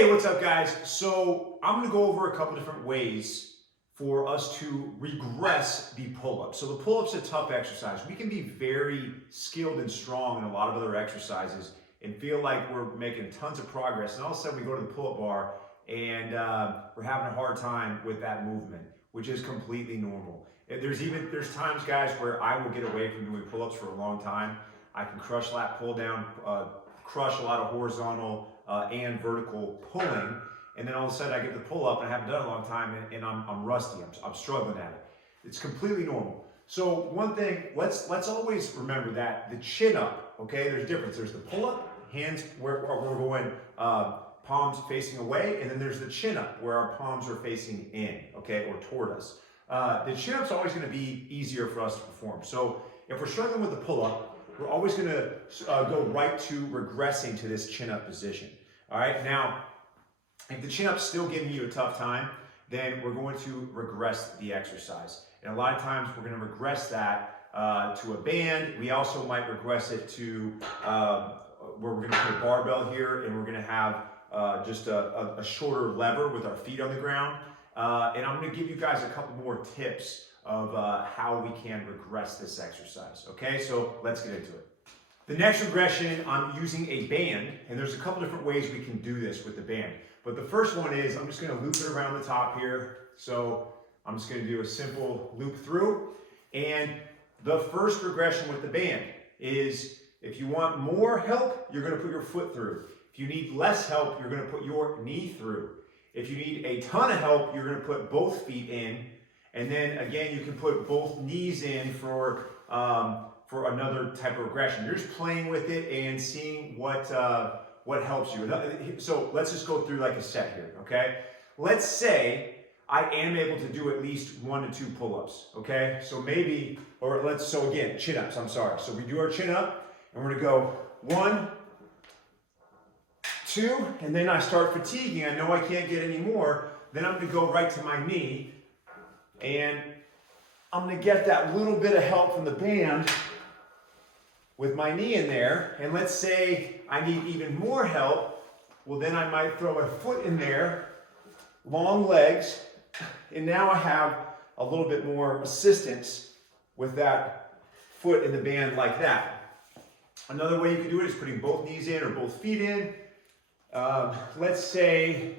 Hey, what's up guys? So I'm gonna go over a couple different ways for us to regress the pull-up. So the pull-up's a tough exercise. We can be very skilled and strong in a lot of other exercises and feel like we're making tons of progress, and all of a sudden we go to the pull-up bar and we're having a hard time with that movement, which is completely normal. There's times, guys, where I will get away from doing pull-ups for a long time. I can crush lat pull down, crush a lot of horizontal and vertical pulling, and then all of a sudden I get the pull up and I haven't done it in a long time, and I'm rusty. I'm struggling at it. It's completely normal. So one thing, let's always remember that the chin up. Okay, there's a difference. There's the pull up, hands where we're going, palms facing away, and then there's the chin up where our palms are facing in, okay, or toward us. The chin up's always going to be easier for us to perform. So if we're struggling with the pull up, we're always going to go right to regressing to this chin up position. All right, now, if the chin up's still giving you a tough time, then we're going to regress the exercise. And a lot of times we're going to regress that to a band. We also might regress it to where we're going to put a barbell here, and we're going to have just a shorter lever with our feet on the ground. And I'm going to give you guys a couple more tips of how we can regress this exercise. Okay, so let's get into it. The next regression, I'm using a band, and there's a couple different ways we can do this with the band. But the first one is I'm just going to loop it around the top here. So I'm just going to do a simple loop through. And the first regression with the band is if you want more help, you're going to put your foot through. If you need less help, you're going to put your knee through. If you need a ton of help, you're going to put both feet in. And then again, you can put both knees in for another type of regression. You're just playing with it and seeing what helps you. So let's just go through like a set here, okay? Let's say I am able to do at least 1 to 2 pull-ups, okay? So maybe, so again, chin-ups, I'm sorry. So we do our chin-up, and we're gonna go 1, 2, and then I start fatiguing. I know I can't get any more. Then I'm gonna go right to my knee, and I'm gonna get that little bit of help from the band with my knee in there. And let's say I need even more help. Well, then I might throw a foot in there, long legs, and now I have a little bit more assistance with that foot in the band like that. Another way you can do it is putting both knees in or both feet in. Let's say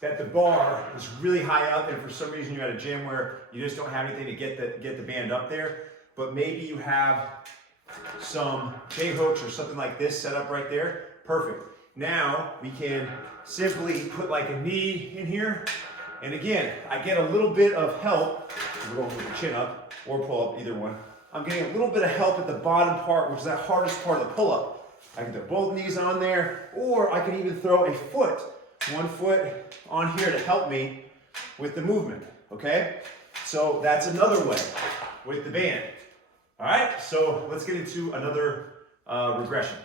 that the bar is really high up, and for some reason you're at a gym where you just don't have anything to get the band up there, but maybe you have some J-hooks or something like this set up right there. Perfect. Now we can simply put like a knee in here, and again, I get a little bit of help. We're going with the chin up or pull up, either one. I'm getting a little bit of help at the bottom part, which is that hardest part of the pull up. I can put both knees on there, or I can even throw a foot, one foot on here to help me with the movement, okay? So that's another way with the band. All right, so let's get into another regression.